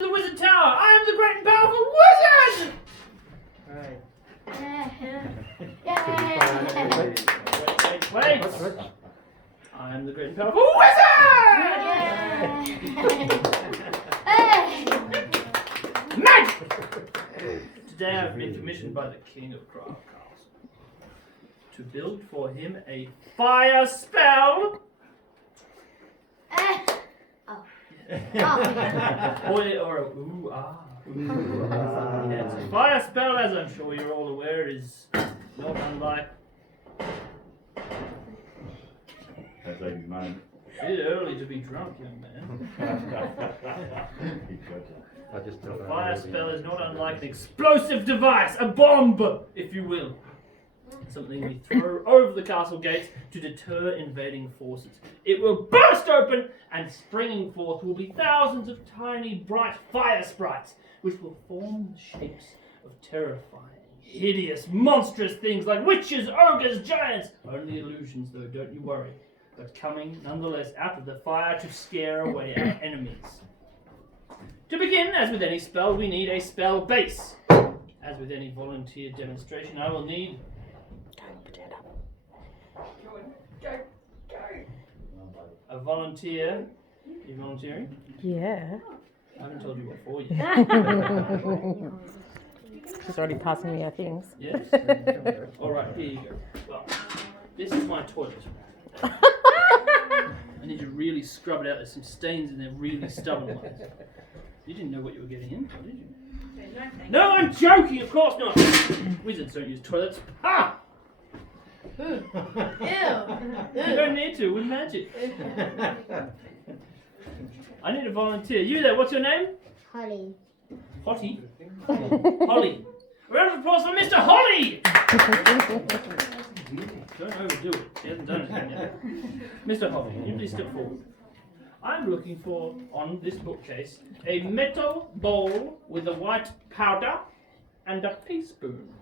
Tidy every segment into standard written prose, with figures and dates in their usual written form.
The Wizard Tower! I am the great and powerful wizard! Right. Wait. I am the great and powerful wizard! Magic! Today I have been commissioned by the King of Craft Castle to build for him a fire spell. Yes, a fire spell, as I'm sure you're all aware, is not unlike. That's like his name. A bit early to be drunk, young man. I just A fire spell is not unlike an explosive device, a bomb, if you will. Something we throw over the castle gates to deter invading forces. It will burst open, and springing forth will be thousands of tiny, bright fire sprites, which will form the shapes of terrifying, hideous, monstrous things like witches, ogres, giants. Only illusions, though, don't you worry. But coming, nonetheless, out of the fire to scare away our enemies. To begin, as with any spell, we need a spell base. As with any volunteer demonstration, I will need... Go. A volunteer. You volunteering? Yeah. I haven't told you what for yet. She's already passing me her things. Yes? Alright, here you go. Well, this is my toilet. I need to really scrub it out. There's some stains in there, really stubborn ones. You didn't know what you were getting in, did you? No, I'm joking, of course not! Wizards don't use toilets. Ha! Ew. You don't need to, with magic. I need a volunteer. You there, what's your name? Holly. Hottie? Holly. A round of applause for Mr. Holly! Don't overdo it. He hasn't done anything yet. Mr. Holly, can you please step forward? I'm looking for, on this bookcase, a metal bowl with a white powder and a teaspoon.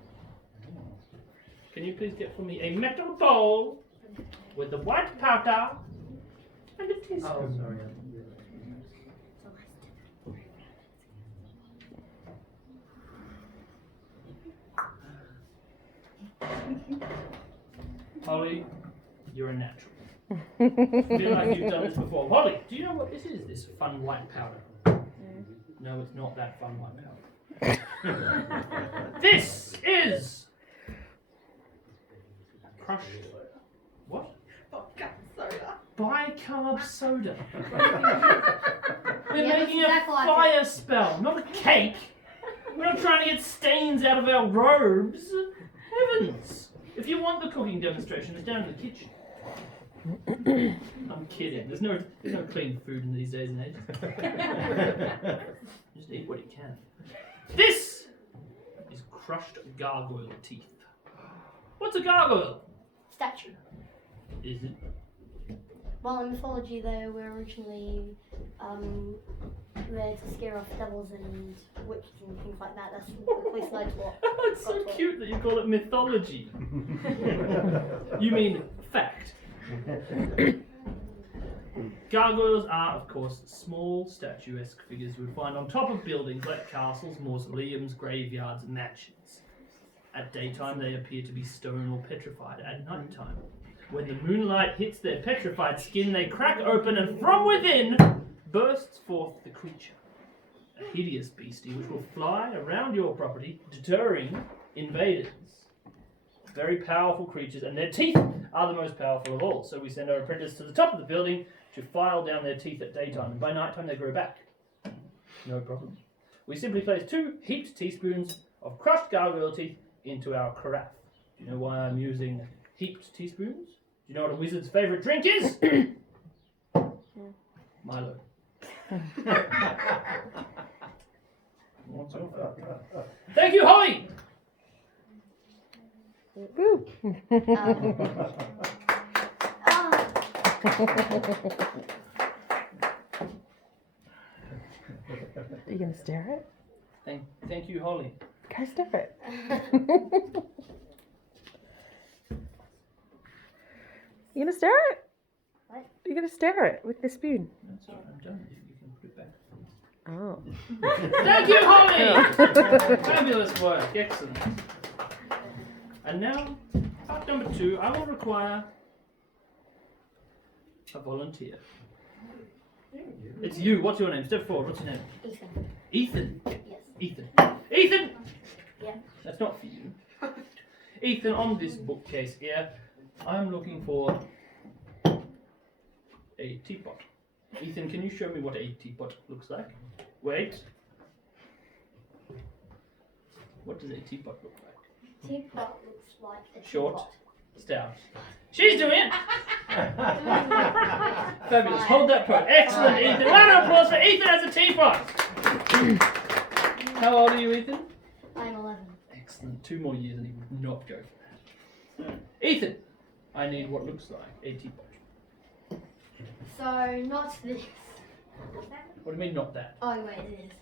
Can you please get for me a metal bowl with a white powder and a teaspoon? Oh, sorry. Holly, you're a natural. I feel like you've done this before. Holly, do you know what this is, this fun white powder? No, it's not that fun white powder. This is crushed. What? Bicarb soda. We're making a fire spell, not a cake. We're not trying to get stains out of our robes. Heavens! If you want the cooking demonstration, it's down in the kitchen. I'm kidding. There's no clean food in these days and ages. Just eat what you can. This is crushed gargoyle teeth. What's a gargoyle? Statue. Is it? Well, in mythology, they were originally there to scare off devils and witches and things like that. That's at least like what. It's so cute that you call it mythology. You mean fact. Gargoyles are, of course, small statuesque figures you would find on top of buildings like castles, mausoleums, graveyards, and mansions. At daytime, they appear to be stone or petrified. At nighttime, when the moonlight hits their petrified skin, they crack open, and from within bursts forth the creature, a hideous beastie which will fly around your property, deterring invaders. Very powerful creatures, and their teeth are the most powerful of all. So we send our apprentice to the top of the building to file down their teeth at daytime, and by nighttime they grow back. No problem. We simply place 2 heaped teaspoons of crushed gargoyle teeth into our carafe. Do you know why I'm using heaped teaspoons? Do you know what a wizard's favourite drink is? Milo. Thank you, Holly! Woo. Are you going to stare it? Thank you, Holly. Go stare it. You going to stare it? What? You're going to stare it with the spoon. That's all right, I'm done. You can put it back. Oh. Thank you, Holly! Fabulous work, excellent. And now, part number 2, I will require a volunteer. It's you, what's your name? Step forward, what's your name? Ethan. Ethan. Yes. Ethan. Ethan! Yeah. That's not for you. Ethan, on this bookcase here, I'm looking for a teapot. Ethan, can you show me what a teapot looks like? Wait. What does a teapot look like? Teapot looks like a Short. teapot. Stout. She's doing it! Fabulous. Hold that point. Excellent, Ethan. Round of applause for Ethan as a teapot! How old are you, Ethan? I'm 11. Excellent. 2 more years and he would not go for that. Ethan, I need what looks like a teapot. So, not this. What do you mean, not that? Oh, wait, it is.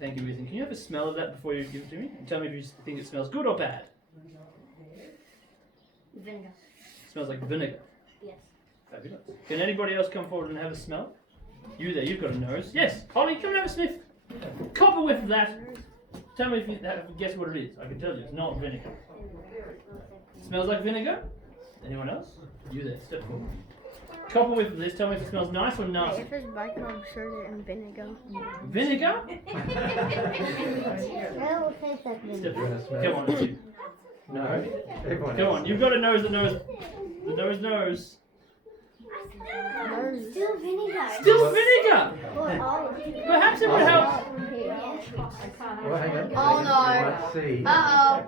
Thank you, Ethan. Can you have a smell of that before you give it to me? And tell me if you think it smells good or bad. Vinegar. It smells like vinegar. Yes. Fabulous. Can anybody else come forward and have a smell? You there, you've got a nose. Yes, Holly, come and have a sniff. Cop a whiff of that. Tell me if you guess what it is. I can tell you, it's not vinegar. Smells like vinegar? Anyone else? You there, step forward. Cop a whiff of this, tell me if it smells nice or nasty. If it's background sugar and vinegar. Vinegar? Well, taste like Step vinegar. forward. Come on, it's you. No. Come on, you've got a nose that knows. The nose knows. Still vinegar. Still vinegar! Oh, Perhaps it would help. Well, hang on. Oh, no. Let's see. Uh-oh.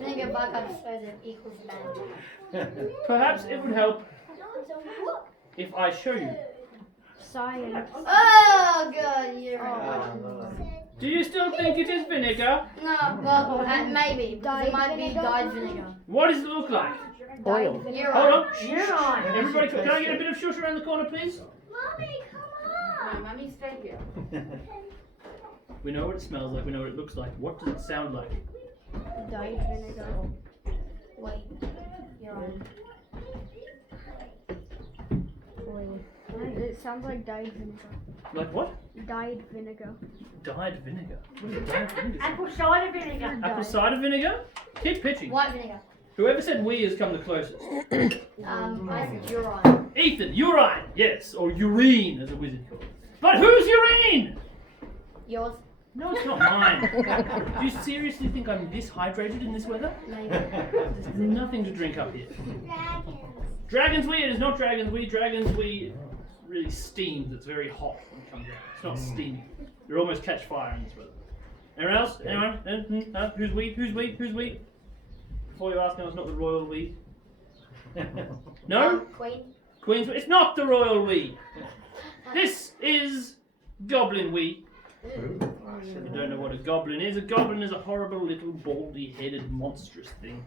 Vinegar backup disposal equals bad. Perhaps it would help if I show you. Science. Oh, God, you're right. Do you still think it is vinegar? No, well, maybe. Because it might be dyed vinegar. What does it look like? Oil. You're Hold right. on. Shh. Everybody, can I get a bit of shush around the corner, please? Mommy, come on. Mommy, stay here. We know what it smells like. We know what it looks like. What does it sound like? Dyed vinegar. Wait, you're right. It sounds like dyed vinegar. Like what? Dyed vinegar. Dyed vinegar. What is dyed vinegar? Apple cider vinegar. Apple cider vinegar? Keep pitching. White vinegar. Whoever said we has come the closest. I said you're right. Ethan, urine. Yes, or urine, as a wizard calls it. But whose urine? Yours? No, it's not mine. Do you seriously think I'm this hydrated in this weather? Maybe. There's nothing to drink up here. Dragon's wee, it is not dragon's wee. Dragon's wee really steams. It's very hot when it comes out. It's not steamy. You almost catch fire in this weather. Anyone else? Anyone? Who's wee? Who's wee? Who's wee? Before you ask, no, it's not the royal wee. No? Queen? Queen's wee. It's not the royal wee. This is goblin wee. If you don't know what a goblin is a horrible little baldy-headed monstrous thing,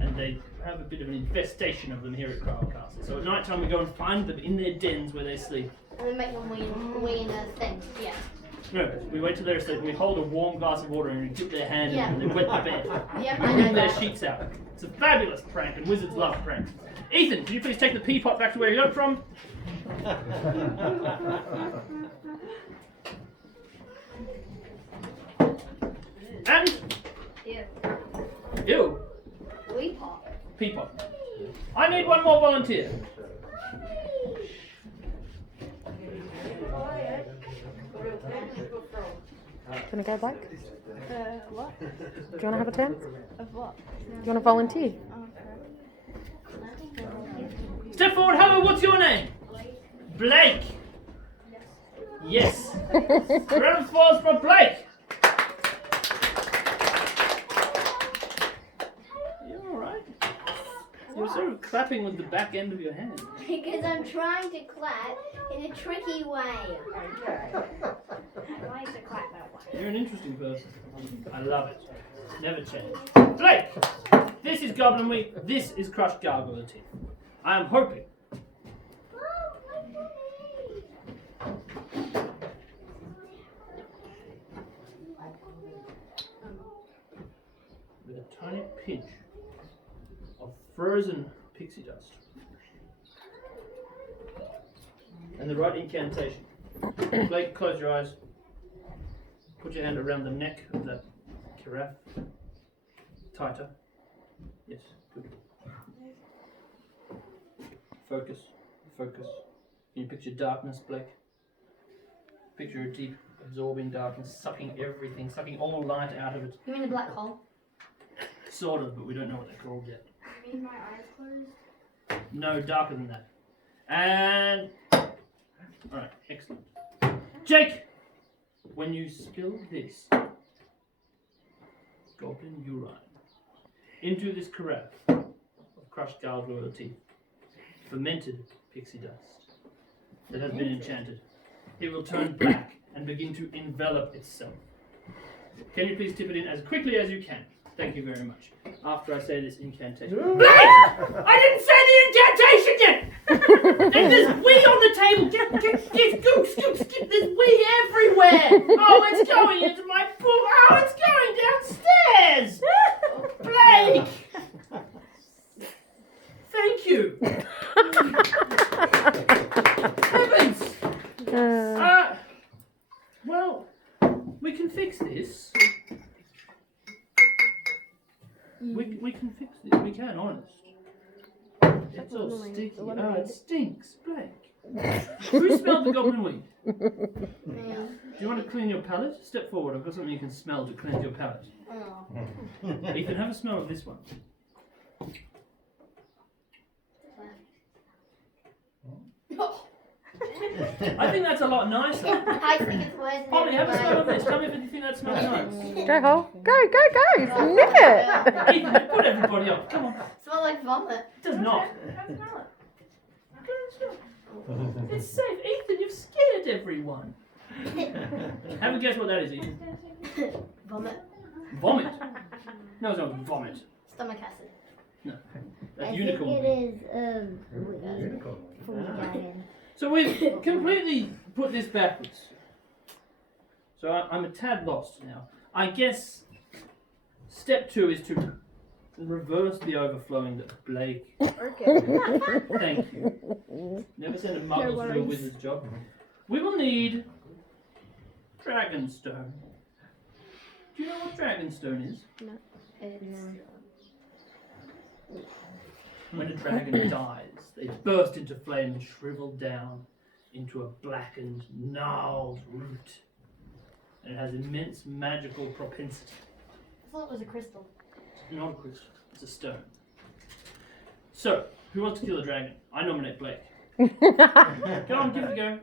and they have a bit of an infestation of them here at Crowell Castle. So at night time we go and find them in their dens where they sleep. And we make them wee in a thing. Yeah. No, we wait till they're asleep and we hold a warm glass of water and we dip their hand in Yeah. and they wet the bed. Yep, We I pull know their that. sheets out. It's a fabulous prank and wizards love pranks. Ethan, can you please take the peapot back to where you got it from? And Yeah. ew, Wee pot. peapot. I need one more volunteer. Can I go back? What? Do you want to have a turn? Of what? Do you want to volunteer? Step forward. Hello, what's your name? Blake. Yes. Round of applause for Blake. You're all right. You're sort of clapping with the back end of your hand. Because I'm trying to clap in a tricky way. I like to clap that way. You're an interesting person. I love it. Never change. Blake, this is Goblin Week. This is Crushed Gargoyle Teeth. I am hoping. With a tiny pinch of frozen pixie dust and the right incantation, Blake, close your eyes. Put your hand around the neck of that giraffe. Tighter. Yes, good. Focus. Focus. Can you picture darkness, Blake? Picture a deep, absorbing darkness, sucking everything, sucking all light out of it. You mean the black hole? Sort of, but we don't know what they're called yet. I mean, my eyes closed. No, darker than that. And... Alright, excellent. Jake! When you spill this goblin urine into this carafe of crushed gargoyle teeth, fermented pixie dust that has been enchanted, it will turn black and begin to envelop itself. Can you please tip it in as quickly as you can? Thank you very much. After I say this incantation. Blake! I didn't say the incantation yet! There's wee on the table! Get, scoot! There's wee everywhere! Oh, it's going into my pool! Oh, it's going downstairs! Blake! Thank you! Heavens! Well, we can fix this. We can fix this. We can, honest. It's all sticky. Oh, it stinks, Blake. Who smelled the goblin weed? Me. Do you want to clean your palate? Step forward. I've got something you can smell to cleanse your palate. Oh. Ethan, have a smell of this one. I think that's a lot nicer. I think it's worse. Polly, have a smell of this. Tell me if you think that smells nice. Go, Hole. Go. Nick it. Ethan, put everybody up. Come on. Smells like vomit. It does not. It's safe. Ethan, you've scared everyone. Have a guess what that is, Ethan. Vomit. Vomit. No, it's not vomit. Stomach acid. That's unicorn. It is from the dragon. So we've completely put this backwards. So I'm a tad lost now. I guess step 2 is to reverse the overflowing that Blake. Okay. Thank you. Never send a No muggle to do a worries. wizard's job. We will need Dragonstone. Do you know what Dragonstone is? When a dragon dies, they burst into flame and shrivel down into a blackened, gnarled root. And it has immense magical propensity. I thought it was a crystal. It's not a crystal, it's a stone. So, who wants to kill a dragon? I nominate Blake. Go on, give it a go.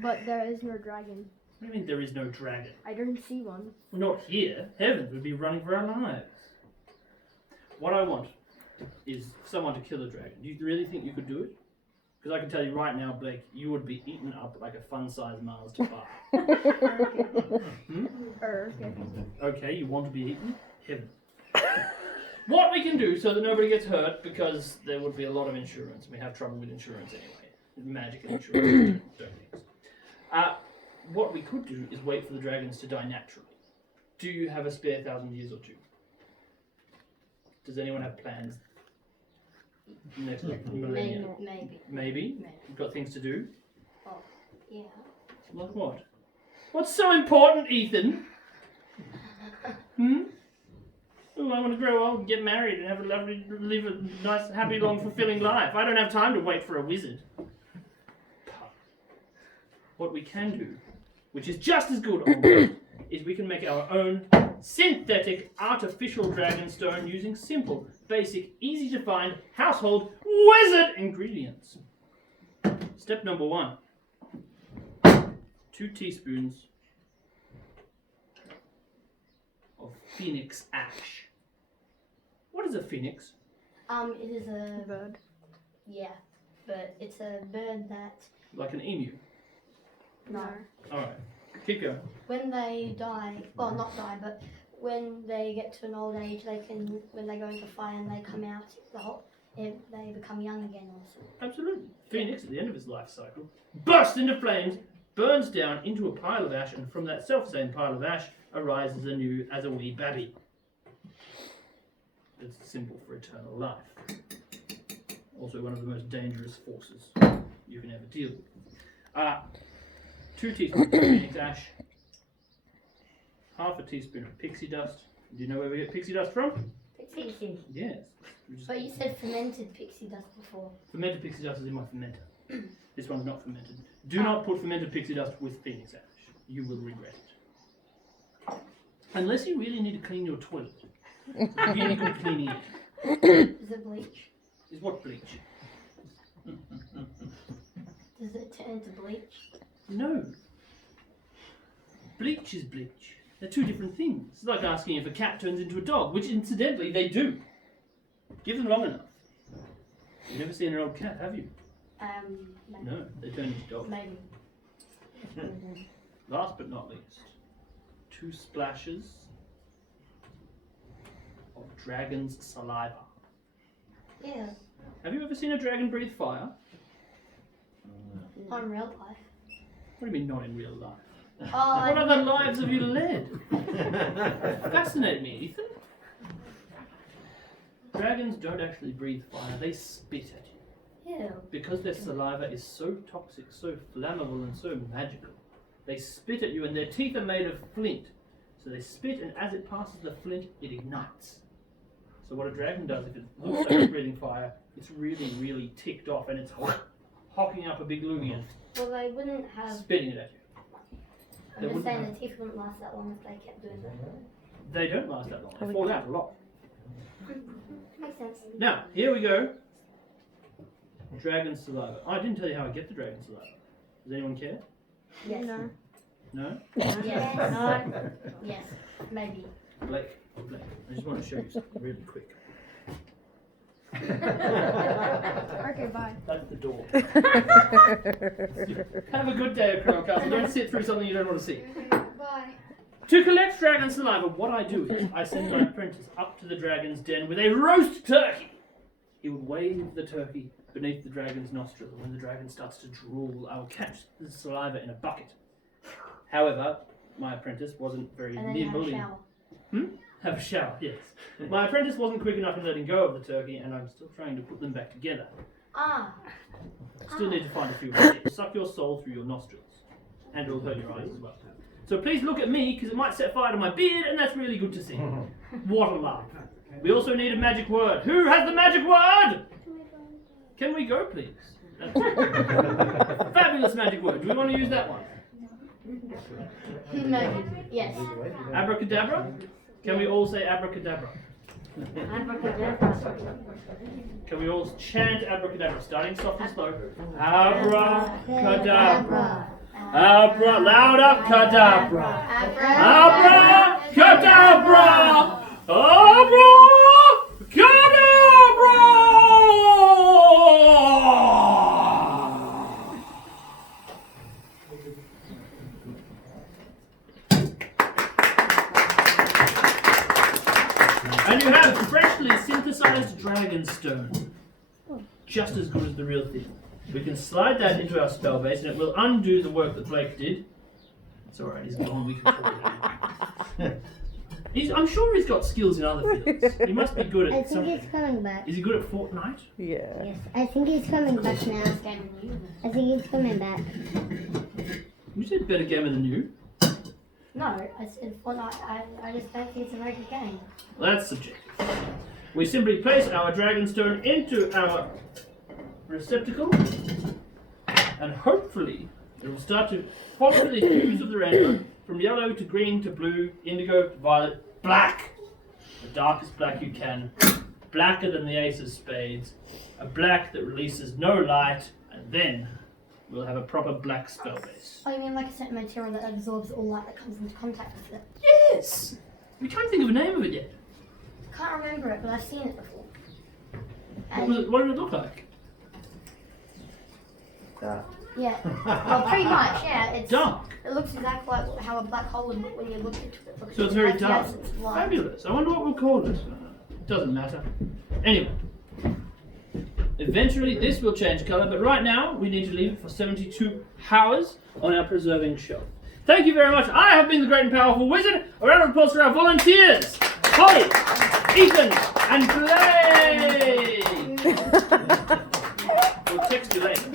But there is no dragon. What do you mean there is no dragon? I don't see one. We're not here. Heavens, we'd be running for our lives. What I want is someone to kill a dragon. Do you really think you could do it? Because I can tell you right now, Blake, you would be eaten up like a fun-sized Mars to bar. Okay. Okay, you want to be eaten? Heaven. What we can do so that nobody gets hurt, because there would be a lot of insurance. We have trouble with insurance anyway. Magic and insurance don't exist. What we could do is wait for the dragons to die naturally. Do you have a spare 1,000 years or two? Does anyone have plans? Next millennia? Maybe. Maybe? You've got things to do? Yeah. Like what? What's so important, Ethan? Oh, I want to grow old and get married and have a lovely, live a nice, happy, long, fulfilling life. I don't have time to wait for a wizard. What we can do, which is just as good, almost, is we can make our own synthetic, artificial dragonstone using simple, basic, easy to find, household, wizard ingredients. Step number 1. 2 teaspoons of phoenix ash. What is a phoenix? It is a Bird. yeah, but it's a bird that Like an emu. no. Alright, keep going. When they die, well, not die, but when they get to an old age, they can, when they go into fire and they come out, they become young again also. Absolutely. Phoenix, at the end of his life cycle, bursts into flames, burns down into a pile of ash, and from that self-same pile of ash arises anew as a wee baby. It's simple for eternal life. Also one of the most dangerous forces you can ever deal with. 2 teaspoons of phoenix ash, half a teaspoon of pixie dust. Do you know where we get pixie dust from? Pixie. Yes. We just- But you said fermented pixie dust before. Fermented pixie dust is in my fermenter. This one's not fermented. Do not put fermented pixie dust with phoenix ash. You will regret it. Unless you really need to clean your toilet. Really good cleaning it. Is it bleach? Is what bleach? Does it turn into bleach? No. Bleach is bleach. They're 2 different things. It's like asking if a cat turns into a dog, which incidentally they do. Give them long enough. You've never seen an old cat, have you? Maybe. No, they turn into dogs. Maybe. Last but not least, 2 splashes of dragon's saliva. Yeah. Have you ever seen a dragon breathe fire? On real life. What do you mean not in real life? Oh, What other lives have you led? Fascinate me, Ethan. Dragons don't actually breathe fire, they spit at you. yeah. Because their saliva is so toxic, so flammable, and so magical. They spit at you, and their teeth are made of flint. So they spit, and as it passes the flint, it ignites. So what a dragon does, if it looks like it's breathing fire, it's really, really ticked off, and it's hocking up a big loogie and Well, they wouldn't have. spitting it at you. I'm They just wouldn't saying have- the teeth wouldn't last that long if they kept doing that. They don't last that long. They fall out a lot. Makes sense. Now, here we go. Dragon saliva. Oh, I didn't tell you how I get the dragon saliva. Does anyone care? Yes. No. No? Yes. No. Yes. Maybe. Blake. I just want to show you something really quick. Okay, bye. That's the door. Have a good day, Crown Castle. Don't sit through something you don't want to see. Bye. To collect dragon saliva, what I do is I send my apprentice up to the dragon's den with a roast turkey. He would wave the turkey beneath the dragon's nostril. When the dragon starts to drool, I will catch the saliva in a bucket. However, my apprentice wasn't very And then you have nimble a in shower. Have a shower, yes. My apprentice wasn't quick enough in letting go of the turkey, and I'm still trying to put them back together. Ah. Still need to find a few ways. Suck your soul through your nostrils, and it'll hurt your eyes as well. So please look at me, because it might set fire to my beard, and that's really good to see. What a love. We also need a magic word. Who has the magic word? Can we go, please? That's fabulous magic word. Do we want to use that one? Maybe. Yes. Abracadabra? Can we all say abracadabra? Abracadabra. Can we all chant abracadabra, starting soft and slow? Abracadabra. Abra, louder, cadabra. Abracadabra. Abracadabra. And you have freshly synthesized dragonstone. Just as good as the real thing. We can slide that into our spell base and it will undo the work that Blake did. It's alright, he's gone, we can call it in. I'm sure he's got skills in other fields. He must be good I at think something. he's coming back. Is he good at Fortnite? Yeah. Yes, I think he's coming back now. I think he's coming back. You said better gamer than you. No, I said Fortnite. I just don't think it's a very good game. Well, that's subjective. We simply place our dragonstone into our receptacle and hopefully it will start to follow the hues of the rainbow from yellow to green to blue, indigo to violet, black. The darkest black you can. Blacker than the ace of spades. A black that releases no light, and then we'll have a proper black spell base. Oh, you mean like a certain material that absorbs all light that comes into contact with it? Yes! We can't think of a name of it yet. I can't remember it, but I've seen it before. What did it look like? Yeah, well, pretty much, yeah. It's Dark. It looks exactly like how a black hole would look when you look into it. because So it's very has the dark. essence of light. Fabulous. I wonder what we'll call it. It doesn't matter. Anyway. Eventually this will change colour, but right now we need to leave it for 72 hours on our preserving shelf. Thank you very much. I have been the great and powerful wizard. A round of applause for our volunteers. Holly, Ethan, and Blake. We'll text you later.